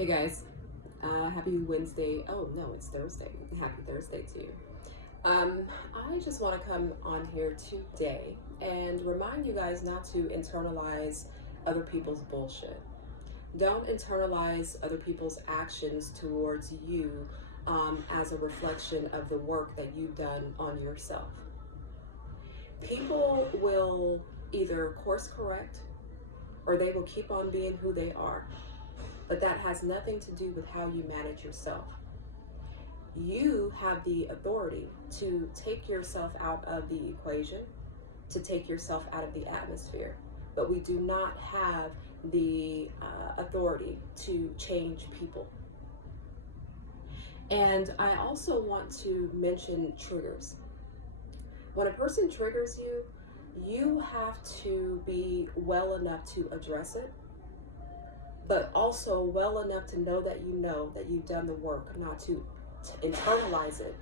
Hey guys, happy Wednesday. Oh no, it's Thursday. Happy Thursday to you. I just want to come on here today and remind you guys not to internalize other people's bullshit. Don't internalize other people's actions towards you as a reflection of the work that you've done on yourself. People will either course correct or they will keep on being who they are. But that has nothing to do with how you manage yourself. You have the authority to take yourself out of the equation, to take yourself out of the atmosphere. But we do not have the authority to change people. And I also want to mention triggers. When a person triggers you, you have to be well enough to address it, but also well enough to know that you've done the work, not to internalize it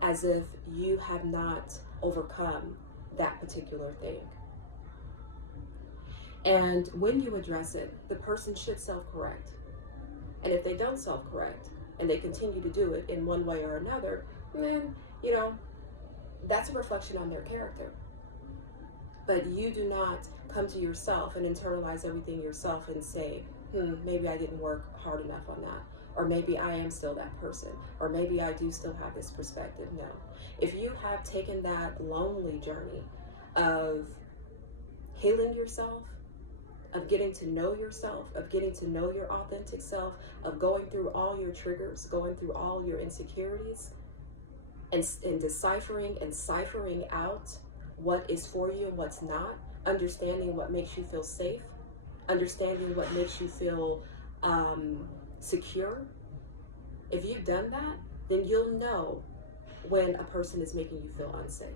as if you have not overcome that particular thing. And when you address it, the person should self-correct. And if they don't self-correct and they continue to do it in one way or another, then, that's a reflection on their character. But you do not come to yourself and internalize everything yourself and say, maybe I didn't work hard enough on that. Or maybe I am still that person. Or maybe I do still have this perspective. No. If you have taken that lonely journey of healing yourself, of getting to know yourself, of getting to know your authentic self, of going through all your triggers, going through all your insecurities, and deciphering and ciphering out what is for you and what's not, understanding what makes you feel safe, understanding what makes you feel secure. If you've done that, then you'll know when a person is making you feel unsafe.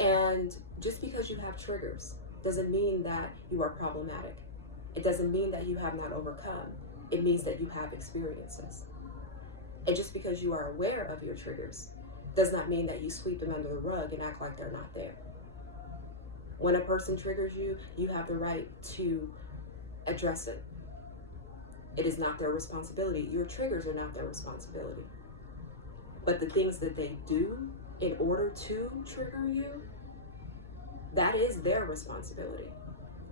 And just because you have triggers doesn't mean that you are problematic. It doesn't mean that you have not overcome. It means that you have experiences. And just because you are aware of your triggers does not mean that you sweep them under the rug and act like they're not there. When a person triggers you, you have the right to address it. It is not their responsibility. Your triggers are not their responsibility. But the things that they do in order to trigger you, that is their responsibility.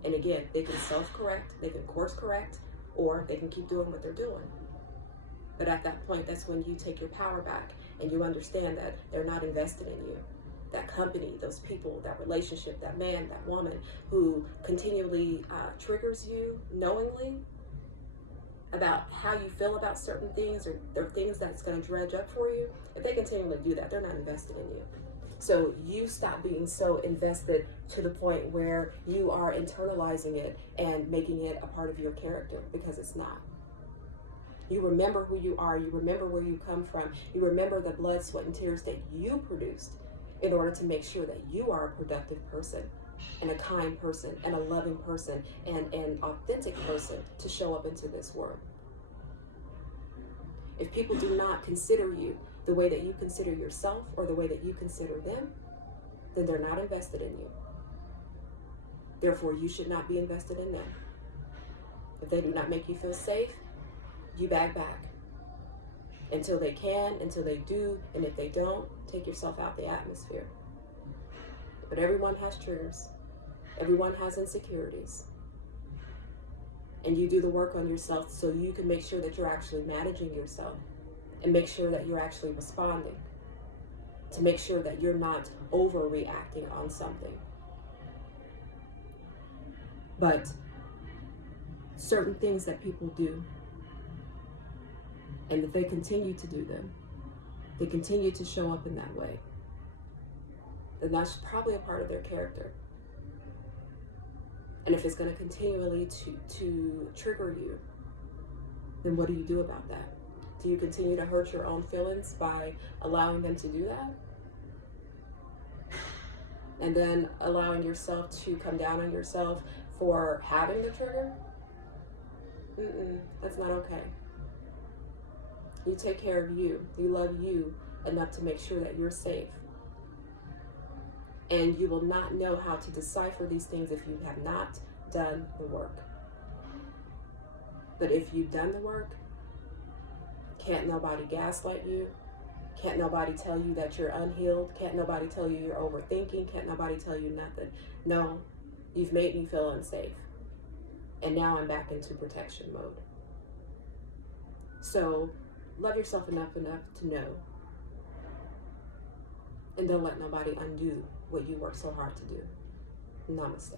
And again, they can self-correct, they can course correct, or they can keep doing what they're doing. But at that point, that's when you take your power back and you understand that they're not invested in you. That company, those people, that relationship, that man, that woman who continually triggers you knowingly about how you feel about certain things, or there are things that's going to dredge up for you. If they continually do that, they're not invested in you. So you stop being so invested to the point where you are internalizing it and making it a part of your character, because it's not. You remember who you are. You remember where you come from. You remember the blood, sweat, and tears that you produced in order to make sure that you are a productive person and a kind person and a loving person and an authentic person to show up into this world. If people do not consider you the way that you consider yourself or the way that you consider them, then they're not invested in you. Therefore, you should not be invested in them. If they do not make you feel safe, you back until they can, until they do, and if they don't, take yourself out the atmosphere. But everyone has triggers. Everyone has insecurities. And you do the work on yourself so you can make sure that you're actually managing yourself and make sure that you're actually responding, to make sure that you're not overreacting on something. But certain things that people do, and if they continue to do them, they continue to show up in that way, then that's probably a part of their character. And if it's going to continually to trigger you, then what do you do about that? Do you continue to hurt your own feelings by allowing them to do that? And then allowing yourself to come down on yourself for having the trigger? That's not okay. You take care of you. You love you enough to make sure that you're safe. And you will not know how to decipher these things if you have not done the work. But if you've done the work, can't nobody gaslight you. Can't nobody tell you that you're unhealed. Can't nobody tell you you're overthinking. Can't nobody tell you nothing. No, you've made me feel unsafe. And now I'm back into protection mode. So love yourself enough to know. And don't let nobody undo what you worked so hard to do. Namaste.